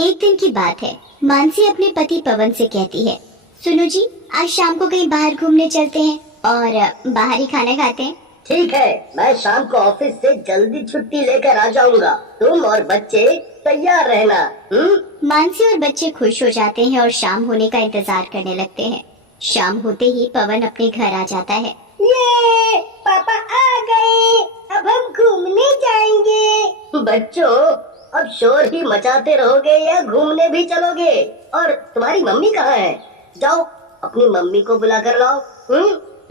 एक दिन की बात है। मानसी अपने पति पवन से कहती है, सुनो जी, आज शाम को कहीं बाहर घूमने चलते हैं और बाहर ही खाना खाते हैं। ठीक है, मैं शाम को ऑफिस से जल्दी छुट्टी लेकर आ जाऊंगा। तुम और बच्चे तैयार रहना। मानसी और बच्चे खुश हो जाते हैं और शाम होने का इंतजार करने लगते हैं। शाम होते ही पवन अपने घर आ जाता है। ये पापा आ गए, अब हम घूमने जाएंगे। बच्चों, अब शोर ही मचाते रहोगे या घूमने भी चलोगे? और तुम्हारी मम्मी कहाँ है? जाओ अपनी मम्मी को बुला कर लाओ।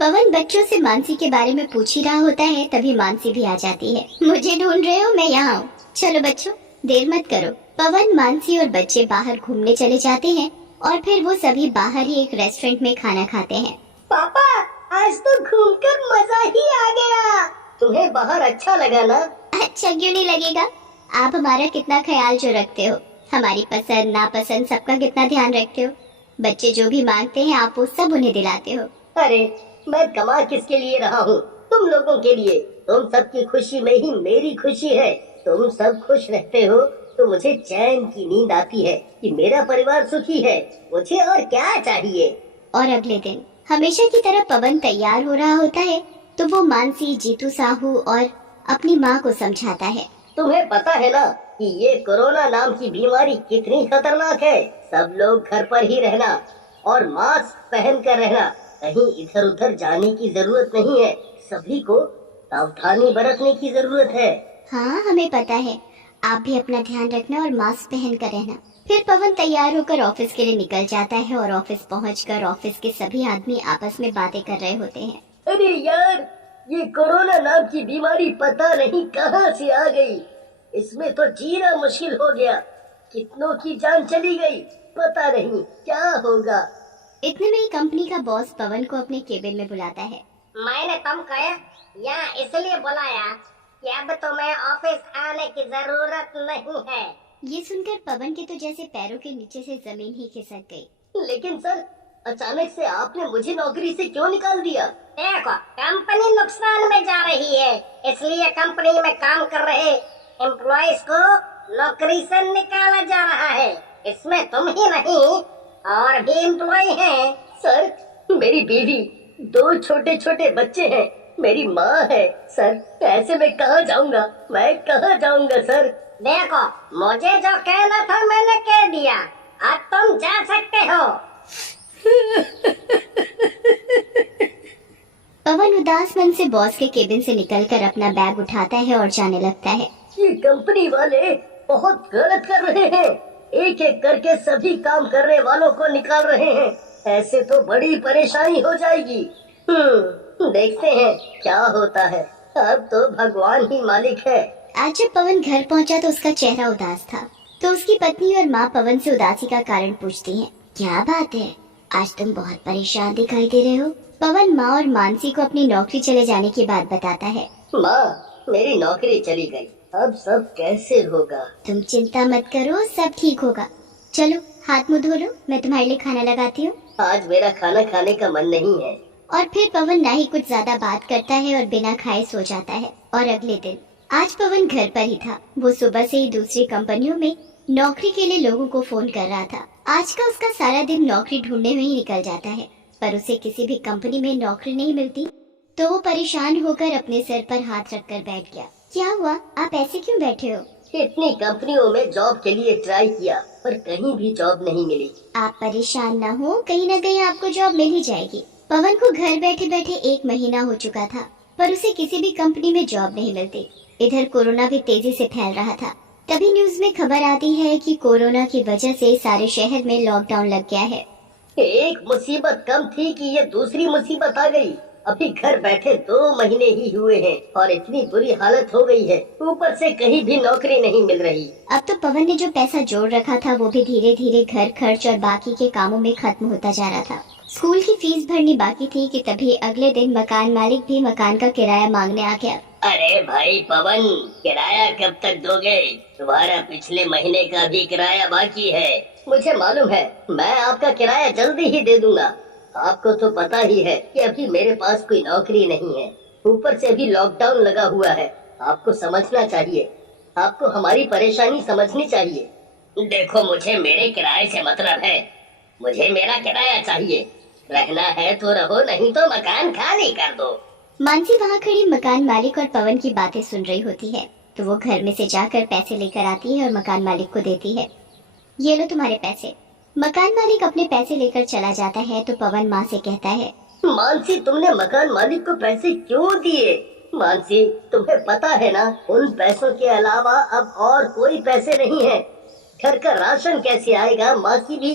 पवन बच्चों से मानसी के बारे में पूछ ही रहा होता है, तभी मानसी भी आ जाती है। मुझे ढूंढ रहे हो? मैं यहाँ हूँ। चलो बच्चों, देर मत करो। पवन, मानसी और बच्चे बाहर घूमने चले जाते हैं और फिर वो सभी बाहर ही एक रेस्टोरेंट में खाना खाते हैं। पापा, आज तो घूमकर मजा ही आ गया। तुम्हें बाहर अच्छा लगा ना? अच्छा क्यों नहीं लगेगा? आप हमारा कितना ख्याल जो रखते हो, हमारी पसंद नापसंद सबका कितना ध्यान रखते हो। बच्चे जो भी मांगते हैं आप वो सब उन्हें दिलाते हो। अरे, मैं कमा किसके लिए रहा हूँ? तुम लोगों के लिए। तुम सबकी खुशी में ही मेरी खुशी है। तुम सब खुश रहते हो तो मुझे चैन की नींद आती है कि मेरा परिवार सुखी है। मुझे और क्या चाहिए? और अगले दिन हमेशा की तरह पवन तैयार हो रहा होता है तो वो मानसी, जीतू साहू और अपनी माँ को समझाता है। तुम्हें पता है ना कि ये कोरोना नाम की बीमारी कितनी खतरनाक है। सब लोग घर पर ही रहना और मास्क पहन कर रहना। कहीं इधर उधर जाने की जरूरत नहीं है। सभी को सावधानी बरतने की जरूरत है। हाँ, हमें पता है। आप भी अपना ध्यान रखना और मास्क पहन कर रहना। फिर पवन तैयार होकर ऑफिस के लिए निकल जाता है और ऑफिस पहुंचकर ऑफिस के सभी आदमी आपस में बातें कर रहे होते हैं। अरे यार, ये कोरोना नाम की बीमारी पता नहीं कहां से आ गई। इसमें तो जीना मुश्किल हो गया। कितनों की जान चली गई, पता नहीं क्या होगा। इतने में ही कंपनी का बॉस पवन को अपने केबिन में बुलाता है। मैंने तुमको यहाँ इसलिए बुलाया कि अब तुम्हें ऑफिस आने की जरूरत नहीं है। ये सुनकर पवन के तो जैसे पैरों के नीचे से जमीन ही खिसक गई। लेकिन सर, अचानक से आपने मुझे नौकरी से क्यों निकाल दिया? देखो, कंपनी नुकसान में जा रही है, इसलिए कंपनी में काम कर रहे एम्प्लॉइज को नौकरी से निकाला जा रहा है। इसमें तुम ही नहीं और भी एम्प्लॉय हैं। सर, मेरी बीवी, 2 छोटे छोटे बच्चे हैं, मेरी माँ है। सर, ऐसे में कहाँ जाऊँगा? मैं कहाँ जाऊँगा सर? देखो, मुझे जो कहना था मैंने कह दिया। अब तुम जा सकते हो। पवन उदास मन से बॉस के केबिन से निकलकर अपना बैग उठाता है और जाने लगता है। ये कंपनी वाले बहुत गलत कर रहे हैं। एक एक करके सभी काम करने वालों को निकाल रहे हैं। ऐसे तो बड़ी परेशानी हो जाएगी। देखते हैं क्या होता है। अब तो भगवान ही मालिक है। आज जब पवन घर पहुंचा तो उसका चेहरा उदास था। तो उसकी पत्नी और माँ पवन से उदासी का कारण पूछती हैं। क्या बात है, आज तुम बहुत परेशान दिखाई दे रहे हो? पवन माँ और मानसी को अपनी नौकरी चले जाने की बात बताता है। माँ, मेरी नौकरी चली गई, अब सब कैसे होगा? तुम चिंता मत करो, सब ठीक होगा। चलो हाथ मुँह धो लो, मैं तुम्हारे लिए खाना लगाती हूँ। आज मेरा खाना खाने का मन नहीं है। और फिर पवन ना ही कुछ ज्यादा बात करता है और बिना खाए सो जाता है। और अगले दिन आज पवन घर पर ही था। वो सुबह से ही दूसरी कंपनियों में नौकरी के लिए लोगों को फोन कर रहा था। आज का उसका सारा दिन नौकरी ढूंढने में ही निकल जाता है, पर उसे किसी भी कंपनी में नौकरी नहीं मिलती। तो वो परेशान होकर अपने सर पर हाथ रखकर बैठ गया। क्या हुआ, आप ऐसे क्यों बैठे हो? इतनी कंपनियों में जॉब के लिए ट्राई किया पर कहीं भी जॉब नहीं मिली। आप परेशान ना हो, कहीं न कहीं आपको जॉब मिल ही जाएगी। पवन को घर बैठे बैठे 1 महीना हो चुका था, पर उसे किसी भी कंपनी में जॉब नहीं मिलती। इधर कोरोना भी तेजी से फैल रहा था। तभी न्यूज में खबर आती है कि कोरोना की वजह से सारे शहर में लॉकडाउन लग गया है। एक मुसीबत कम थी कि ये दूसरी मुसीबत आ गई। अभी घर बैठे 2 महीने ही हुए हैं और इतनी बुरी हालत हो गई है। ऊपर से कहीं भी नौकरी नहीं मिल रही। अब तो पवन ने जो पैसा जोड़ रखा था वो भी धीरे धीरे घर खर्च और बाकी के कामों में खत्म होता जा रहा था। स्कूल की फीस भरनी बाकी थी कि तभी अगले दिन मकान मालिक भी मकान का किराया मांगने आ गया। अरे भाई पवन, किराया कब तक दोगे? तुम्हारा पिछले महीने का भी किराया बाकी है। मुझे मालूम है, मैं आपका किराया जल्दी ही दे दूंगा। आपको तो पता ही है कि अभी मेरे पास कोई नौकरी नहीं है। ऊपर से अभी लॉकडाउन लगा हुआ है। आपको समझना चाहिए, आपको हमारी परेशानी समझनी चाहिए। देखो, मुझे मेरे किराए से मतलब है। मुझे मेरा किराया चाहिए। रहना है तो रहो, नहीं तो मकान खाली कर दो। मानसी वहाँ खड़ी मकान मालिक और पवन की बातें सुन रही होती है, तो वो घर में से जाकर पैसे लेकर आती है और मकान मालिक को देती है। ये लो तुम्हारे पैसे। मकान मालिक अपने पैसे लेकर चला जाता है तो पवन माँ से कहता है, मानसी, तुमने मकान मालिक को पैसे क्यों दिए? मानसी, तुम्हें पता है ना, उन पैसों के अलावा अब और कोई पैसे नहीं है। घर का राशन कैसे आएगा? माँ की भी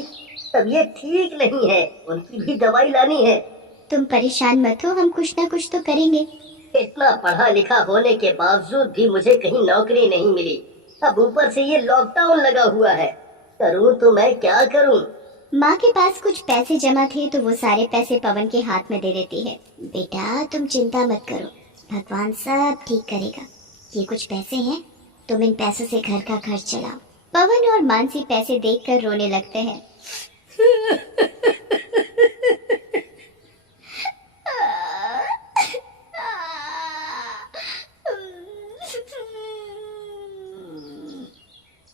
तबीयत ठीक नहीं है, उनकी भी दवाई लानी है। तुम परेशान मत हो, हम कुछ ना कुछ तो करेंगे। इतना पढ़ा लिखा होने के बावजूद भी मुझे कहीं नौकरी नहीं मिली। अब ऊपर से ये लॉकडाउन लगा हुआ है। करूँ तो मैं क्या करूँ? माँ के पास कुछ पैसे जमा थे तो वो सारे पैसे पवन के हाथ में दे देती है। बेटा तुम चिंता मत करो, भगवान सब ठीक करेगा। ये कुछ पैसे हैं, तुम इन पैसों से घर का खर्च चलाओ। पवन और मानसी पैसे देखकर रोने लगते हैं।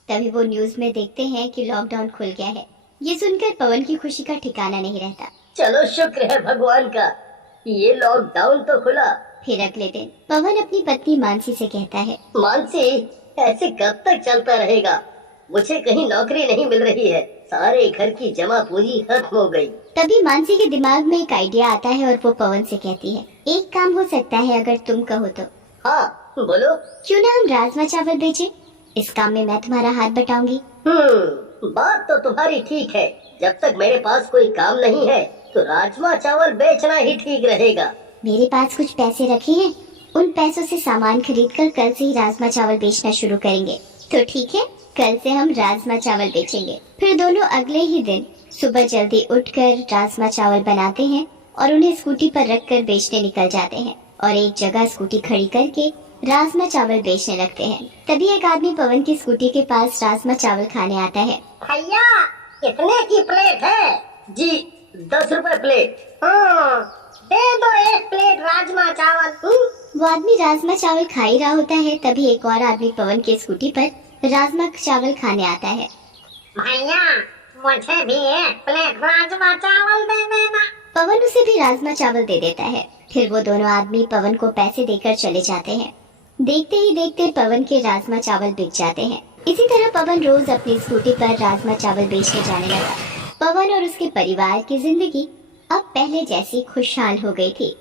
तभी वो न्यूज में देखते हैं कि लॉकडाउन खुल गया है। ये सुनकर पवन की खुशी का ठिकाना नहीं रहता। चलो, शुक्र है भगवान का, ये लॉकडाउन तो खुला। फिर अगले दिन पवन अपनी पत्नी मानसी से कहता है, मानसी, ऐसे कब तक चलता रहेगा? मुझे कहीं नौकरी नहीं मिल रही है। सारे घर की जमा पूंजी खत्म हो गई। तभी मानसी के दिमाग में एक आइडिया आता है और वो पवन से कहती है, एक काम हो सकता है अगर तुम कहो तो। हाँ, बोलो। क्यों ना हम राजमा चावल बेचें? इस काम में मैं तुम्हारा हाथ बटाऊंगी। बात तो तुम्हारी ठीक है। जब तक मेरे पास कोई काम नहीं है तो राजमा चावल बेचना ही ठीक रहेगा। मेरे पास कुछ पैसे रखे हैं, उन पैसों से सामान खरीदकर कल से ही राजमा चावल बेचना शुरू करेंगे। तो ठीक है, कल से हम राजमा चावल बेचेंगे। फिर दोनों अगले ही दिन सुबह जल्दी उठकर राजमा चावल बनाते हैं और उन्हें स्कूटी पर रखकर बेचने निकल जाते हैं और एक जगह स्कूटी खड़ी करके राजमा चावल बेचने लगते हैं। तभी एक आदमी पवन की स्कूटी के पास राजमा चावल खाने आता है। भैया, कितने की प्लेट है? जी, 10 रुपए प्लेट। दे दो एक प्लेट राजमा चावल। वो आदमी राजमा चावल खा ही रहा होता है, तभी एक और आदमी पवन की स्कूटी पर राजमा चावल खाने आता है। भैया, मुझे भी एक प्लेट राजमा चावल दे देना। पवन उसे भी राजमा चावल दे देता है। फिर वो दोनों आदमी पवन को पैसे देकर चले जाते हैं। देखते ही देखते पवन के राजमा चावल बिक जाते हैं। इसी तरह पवन रोज अपनी स्कूटी पर राजमा चावल बेचने जाने लगा। पवन और उसके परिवार की जिंदगी अब पहले जैसी खुशहाल हो गई थी।